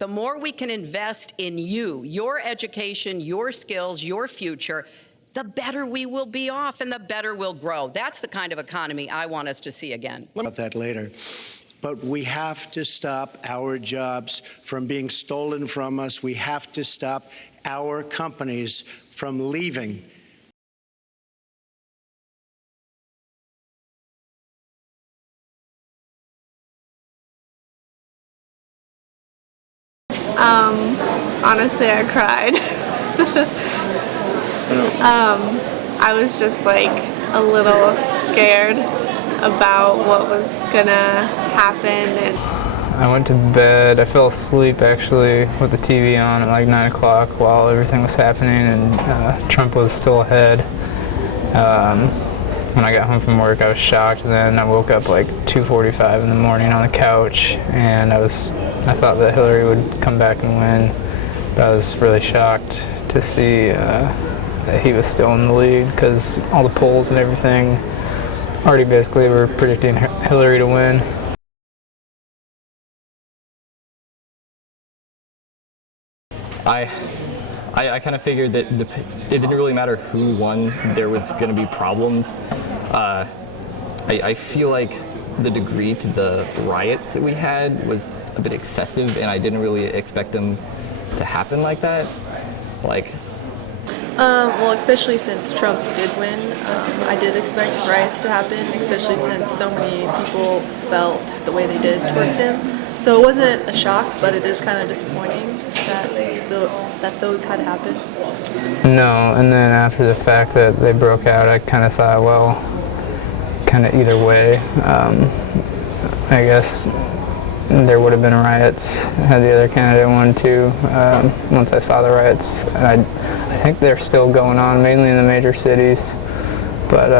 The more we can invest in you, your education, your skills, your future, the better we will be off and the better we'll grow. That's the kind of economy I want us to see again. About that later. But we have to stop our jobs from being stolen from us. We have to stop our companies from leaving. Honestly, I cried. I was just like a little scared about what was gonna happen. And I went to bed. I fell asleep actually with the TV on at like 9 o'clock while everything was happening, and Trump was still ahead. When I got home from work, I was shocked, and then I woke up like 2:45 in the morning on the couch, and I thought that Hillary would come back and win, but I was really shocked to see that he was still in the lead, because all the polls and everything already basically were predicting Hillary to win. I kind of figured that it didn't really matter who won, there was going to be problems. I feel like the degree to the riots that we had was a bit excessive, and I didn't really expect them to happen like that. Well, especially since Trump did win, I did expect riots to happen, especially since so many people felt the way they did towards him. So it wasn't a shock, but it is kind of disappointing that those had happened. No, and then after the fact that they broke out, I kind of thought, well, kind of either way, I guess there would have been riots had the other candidate won too. Once I saw the riots, and I think they're still going on, mainly in the major cities, but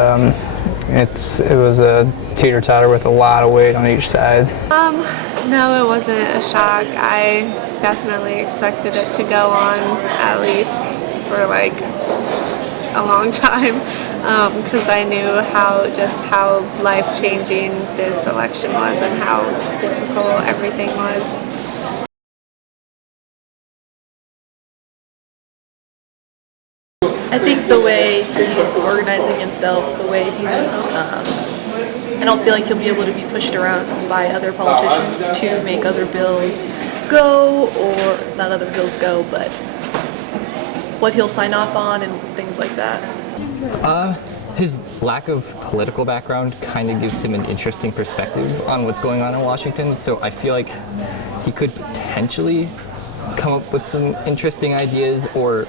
it was a teeter-totter with a lot of weight on each side. No, it wasn't a shock. I definitely expected it to go on at least for like a long time, because I knew how life-changing this election was and how difficult everything was. I think the way he's organizing himself, the way he's, I don't feel like he'll be able to be pushed around by other politicians to make other bills go, or not other bills go, but what he'll sign off on and things like that. His lack of political background kind of gives him an interesting perspective on what's going on in Washington, so I feel like he could potentially come up with some interesting ideas or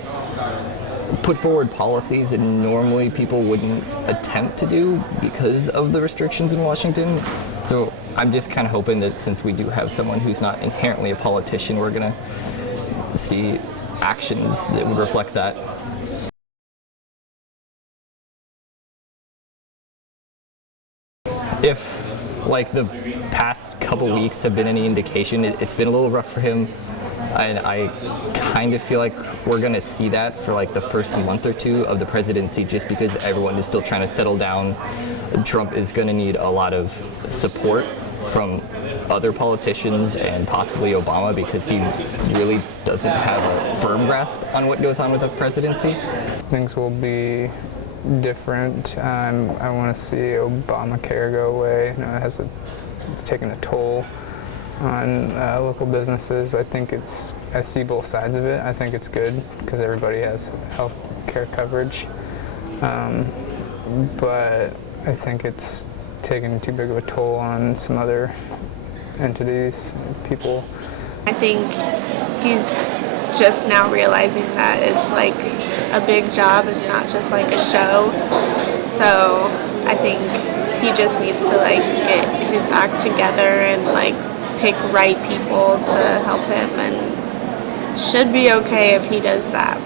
put forward policies that normally people wouldn't attempt to do because of the restrictions in Washington. So I'm just kind of hoping that since we do have someone who's not inherently a politician, we're going to see actions that would reflect that. If like the past couple weeks have been any indication, it's been a little rough for him. And I kind of feel like we're going to see that for like the first month or two of the presidency, just because everyone is still trying to settle down. Trump is going to need a lot of support from other politicians and possibly Obama, because he really doesn't have a firm grasp on what goes on with the presidency. Things will be different. I want to see Obamacare go away. You know, it's taken a toll on local businesses. I see both sides of it. I think it's good because everybody has health care coverage, but I think it's taken too big of a toll on some other entities, people. I think he's just now realizing that it's like a big job. It's not just like a show. So I think he just needs to like get his act together and like pick right people to help him, and should be okay if he does that.